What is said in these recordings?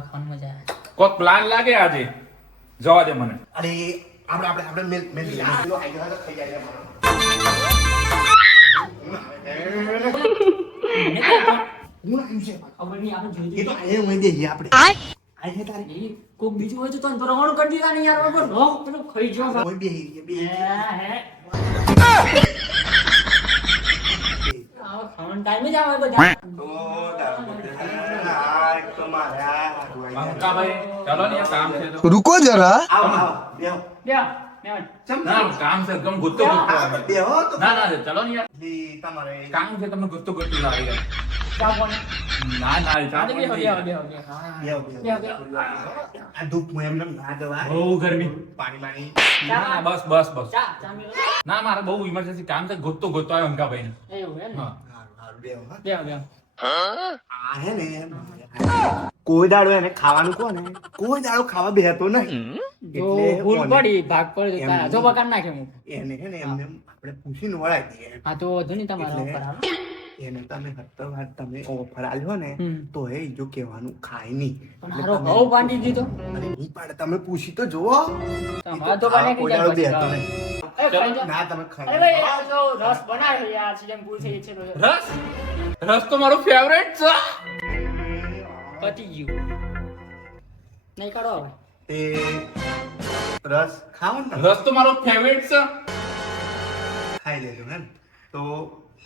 ખાવાની મજા આવે. કોક પ્લાન લાગે આજે? જવા દે મને. અરે આપણે આપણે આપણે મેલ મેલ. પેલો આઈ ગયો ખાઈ જાય હું આવ્યું છે? ખબર નહીં આપણે જોઈ એ તો આપણે. તારે? કોક બીજું હોય તો તને તો રવાનું કરી દીધા ને યાર બરોબર રોક પેલું ખાઈ. કોઈ બે હે, રહી. હે. આવો ખાવાનો time જ આવે બધા. તો દારૂ પકડે. આ એક તો મારે આ રૂકો જરા. ના ના બસ બસ બસ. ના મારે બહુ ઇમરજન્સી કામ છે ગોતતો ગોતતો આવ્યો અંકાભાઈ ને એવું એમ કોઈ દાડો એને ખાવાનું ને. કોઈ દાડો ખાવા બેહતો નહીં. જો ભૂલ પડી ભાગ પર જો. બગાડ નાખ્યો હું. એને હે ને એમને એમ આપણે પૂછીને વળાઈ દઈએ. હા તો વધુ નહીં તમારા ઉપર આવે. એને તમે હત્તર વાર તમે ઓફર આલ્યો ને તો એ જો કહેવાનું ખાય નહીં. મારો ઘઉં બાંધી દીધો. અરે નહીં પાડે તમે પૂછી તો જુઓ. તમારે તો બને કે કોઈ દાડો બેહતો નહીં. ના તમે રસ બનાવ્યો યાર સીઝન પૂરી થઈ છે તો રસ. રસ? તો મારો ફેવરેટ છે. પતી ગયું. નહીં કાઢો હવે. તે રસ ખાવ ને? રસ તો મારો ફેવરેટ છે. ખાઈ લેજો ને. તો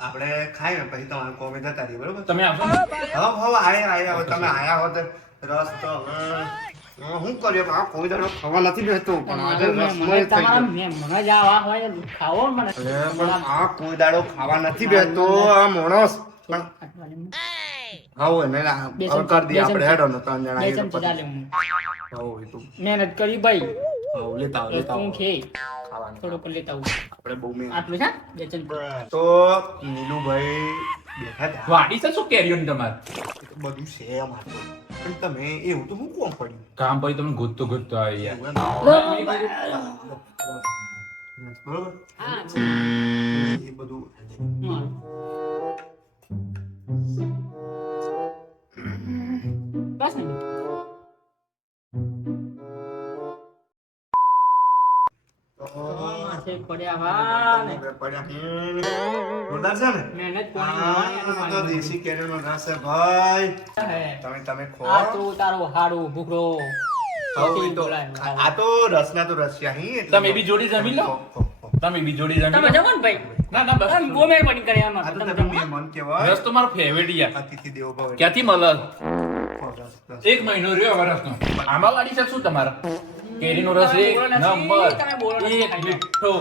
આપણે ખાઈ ને પછી તમારે કોમે જતા રહીએ બરોબર? તમે આવશો? હવે હવે આયા આયા તમે આયા હો તો રસ તો હવે શું કર્યો? આ કોઈ દાડો ખાવા નથી બેસતો પણ આજે રસમય થઈ તમારા ગયો. મેં મને જ આવા હોય ખાવો મને. પણ આ કોઈ દાડો ખાવા નથી બેસતો આ માણસ. પણ આવો એને આ- બે હવે ચમચી- કરી દઈએ બે આપણે હેડો ને ત્રણ જણા બે ચમચી ચાલે હું આવો એ તો. મહેનત કરી ભાઈ. આવો લેતા આવો લેતા હું ખે. થોડુંક લેતા આવું. આપણે બહુ મહેનત આટલું છે બે ચમચી. તો નીલુભાઈ બેઠા વાડી છે શું કેરીઓ ની તમારે બધું છે અમારે. પણ તમે એવું તો હું કોમ પડ્યું કામ પછી તમને ગોતતો ગોતતો આવે એમ. બરોબર. એ બધું. માથે પડ્યા વા ને. પડ્યા જોરદાર છે ને? મહેનત કોની તો દેશી કેરીનો રસ છે ભાઈ. તમે તમે ખો. આ તો તારો હાડો ભૂખરો. આ તો રસના તો રસિયા હી તમે બી જોડી જમી લો? તમે બી જોડી જમી લો? જમો ને ભાઈ. ના ના બસ. આમ ગોમે પડી કરે આમાં. તમે તમે જમો. મહેમાન કહેવાય. રસ તો મારો ફેવરેટ યાર. અતિથિ દેવો ભવ ક્યાંથી મળે. એક મહિનો રહ્યો વરસનો આંબા વાડી છે શું તમારા? કેરીનો રસ એક નંબર. એક મીઠો.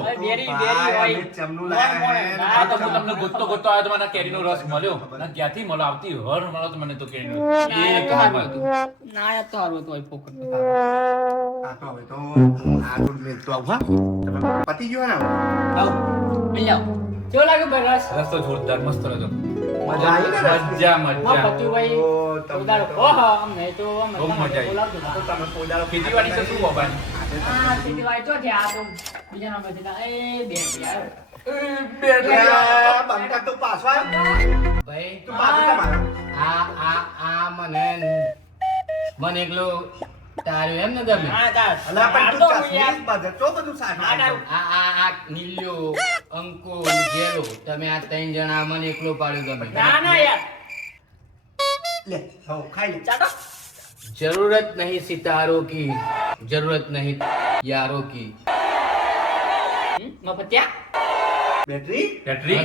ચમનું આ તો હું તમને ગોતતો ગોતતો આવ્યો તો મને કેરીનો રસ મળ્યો. ના ક્યાંથી મળો આવતી હર મળો તો મને તો કેરીનો એક નંબર. ના યાર તો હારું તો આઈ ફોકટ આ તો હવે તો આ તો મેલતો આવું હા. પતી ગયો ને? આવ. લઈ આવ. કેવો લાગ્યો ભાઈ રસ? રસ તો જોરદાર મસ્ત રહ્યો મજા આવી ને મજા મજા. પતુભાઈ ઓ, તમને ઉદારો. તો- ઓહો અમને તો અમે મજા આવી. આ તો તમે કોઈ દાડો ખેતીવાડી છે શું બાબાની આ ખેતીવાડી તો છે આ તો બીજા નંબર છે એ બે યાર તો પાછો. ભાઈ તું પાછો આ આ આ મને મને એકલો તાર્યું એમ ને તમે અલા, પણ તું તો ચાસણી યાર જ બધે, તો બધું શાક આ આ આ આ નીલ્યો અંકો જેલો તમે આ ત્રણ જણા મને એકલો પાડ્યો તમે ના ના યાર. લે, હઉ, ખાઈ લે. ચાલો. જરૂરત નહીં સિતારો કી જરૂરત નહીં યારો કી. મફત્યા? બેટરી? બેટરી?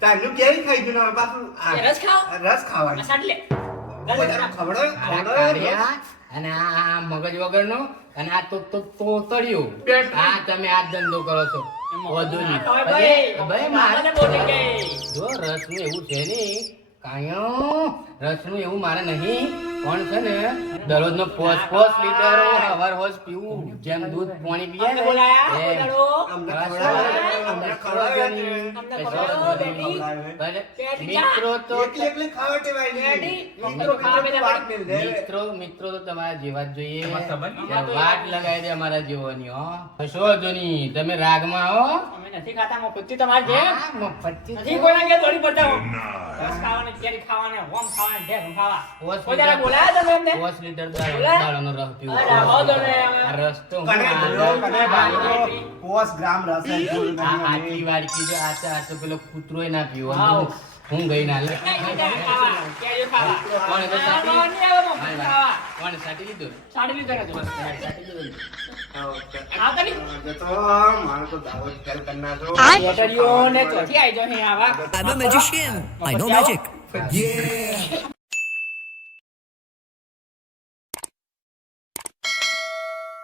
તારું કેરી ખાઈ ગયું ને એ રસ ખાવ રસ ખાવા ખાવાની સાટ લે. અને આ મગજ વગરનો અને આ તો તો તોતળિયું આ તમે આ ધંધો કરો છો. વધુ નહીં. ભાઈ મારે જો રસનું એવું છે નહીં કાંઈ રસનું એવું મારે નહીં. પણ છે ને દરરોજનો પોસ પોસ લીટર હવાર હોસ પીવું જેમ દૂધ પાણી પીએ ને બસ, બસ, બસ, બસ, બસ, બસ. બસ, મિત્રો તો મિત્રો, મિત્રો તો તમારા જેવા જ જોઈએ. વાટ લગાવી દે અમારા જેવાની હો. કશો વાંધો નહીં તમે રાગમાં આવો નથી ખાતા મફતી તમારે જે. મફતી નથી કોઈના ઘેર થોડી પડતા હો. ખાવાની કેરી ખાવાની હોમ ખાવાની ઢેર ખાવા. બોલાયા તમે એમને રસ તો ગ્રામ રસ આટલી વાડકી જો આ તો- આ તો પેલો કૂતરોય ના પીવો. હું ગઈ ના લે. કોણ સાટી? સાટી લીધો? સાટી લીધું I'm a magician. I know magic.